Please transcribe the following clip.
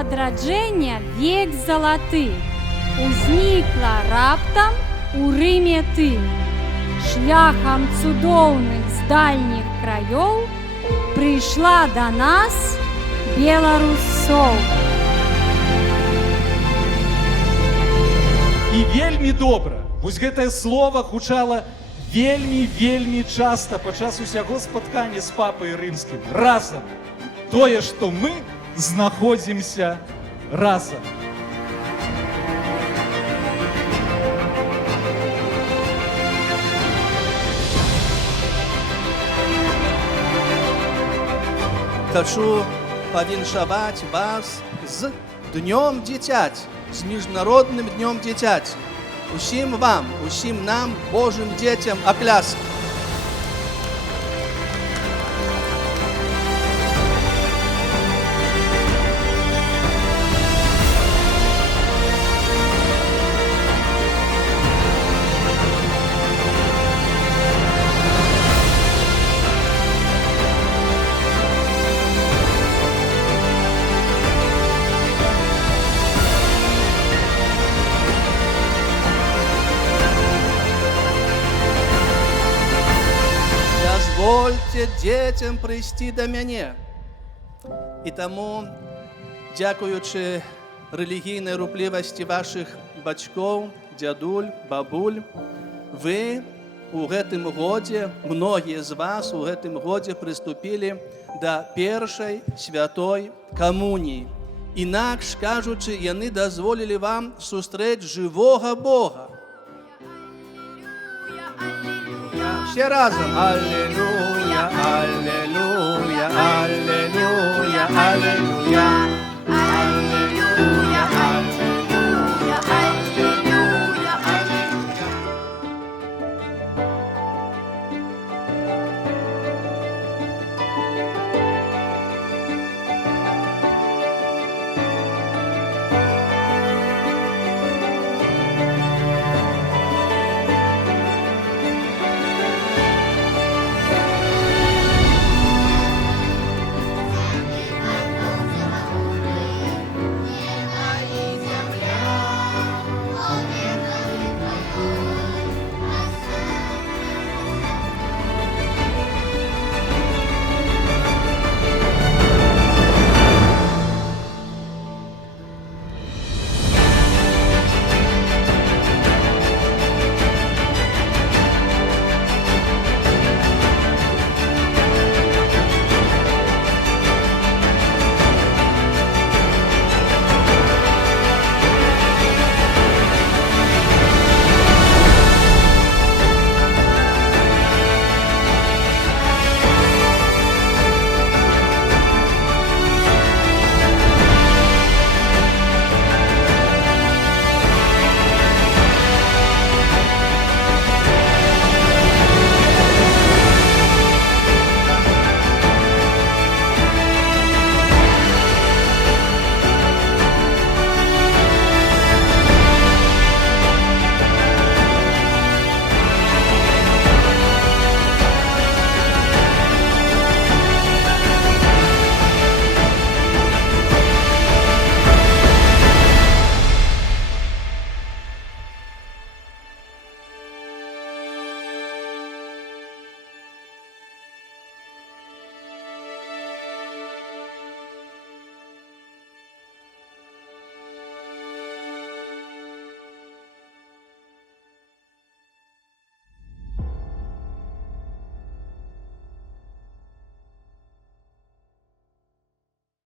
адраджэння век залаты. Узнікла раптам у Рыме ты. Шляхам цудоўных з дальніх краёў прыйшла да нас беларусоў. І вельмі добра. Вось гэтае слова гучала вельмі часта падчас усяго спаткання з папай рымскім. Разам. Тое, што мы знаходзімся разам. Хочу павіншаваць вас з Днём дзіцяці, з Міжнародным днём дзіцяці. Усім вам, усім нам, Божым дзецям, апляскі. Дазвольце дзецям прыйсці да мяне. І таму, дзякуючы рэлігійнай руплівасці вашых бацькоў, дзядуль, бабуль, вы у гэтым годзе, многія з вас у гэтым годзе прыступілі да першай святой камуніі. Інакш кажучы, яны дазволілі вам сустрэць жывога Бога. Все разом. Аллилуйя, аллилуйя, аллилуйя, аллилуйя.